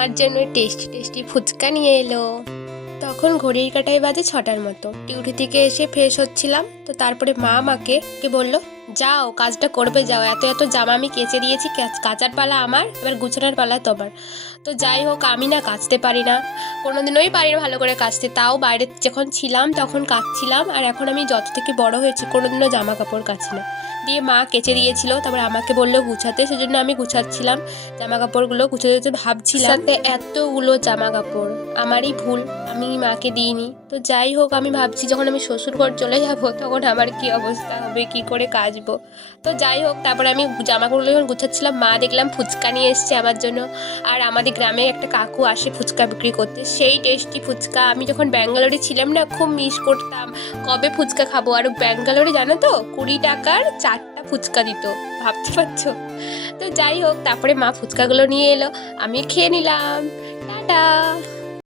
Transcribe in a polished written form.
আমার জন্য tasty tasty fuchka নিয়ে এলো। তখন ঘড়ির কাঁটায় বাজে 6টার মতো। ডিউটি থেকে এসে ফ্রেশ হচ্ছিলাম, তো তারপরে মা আমাকে বলল, যাও কাজটা করবে, যাও, এত এত জামা আমি কেচে দিয়েছি, কাচার পালা আমার, এবার গুছানোর পালা তোমার। তো যাই হোক, আমি না কাচতে পারি না, কোনোদিনই পারি না ভালো করে কাচতে, তাও বাইরে যখন ছিলাম তখন কাচছিলাম। আর এখন আমি যত থেকে বড় হয়েছি কোনোদিনও জামা কাপড় কাচি না। দিয়ে মা কেচে দিয়েছিল, তারপরে আমাকে বললো গুছাতে, সেজন্য আমি গুছাচ্ছিলাম জামা কাপড়গুলো। গুছাতে ভাবছিলাম সাথে এতগুলো জামা কাপড় আমারই ভুল, আমি মাকে দিইনি। তো যাই হোক, আমি ভাবছি যখন আমি শ্বশুর ঘর চলে যাব তখন আমার কি অবস্থা হবে, কি করে কাচবো। তো যাই হোক, তারপরে আমি জামা কাপড়গুলো যখন গুছাচ্ছিলাম, মা দেখলাম ফুচকা নিয়ে এসছে আমার জন্য। আর আমাদের গ্রামে একটা কাকু আসে ফুচকা বিক্রি করতে, সেই টেস্টি ফুচকা। আমি যখন ব্যাঙ্গালোরে ছিলাম না, খুব মিস করতাম, কবে ফুচকা খাবো। আর ব্যাঙ্গালোরে জানো তো 20 টাকার 4টা ফুচকা দিত, ভাবতে পারছো। তো যাই হোক, তারপরে মা ফুচকাগুলো নিয়ে এলো, আমি খেয়ে নিলাম। টাটা।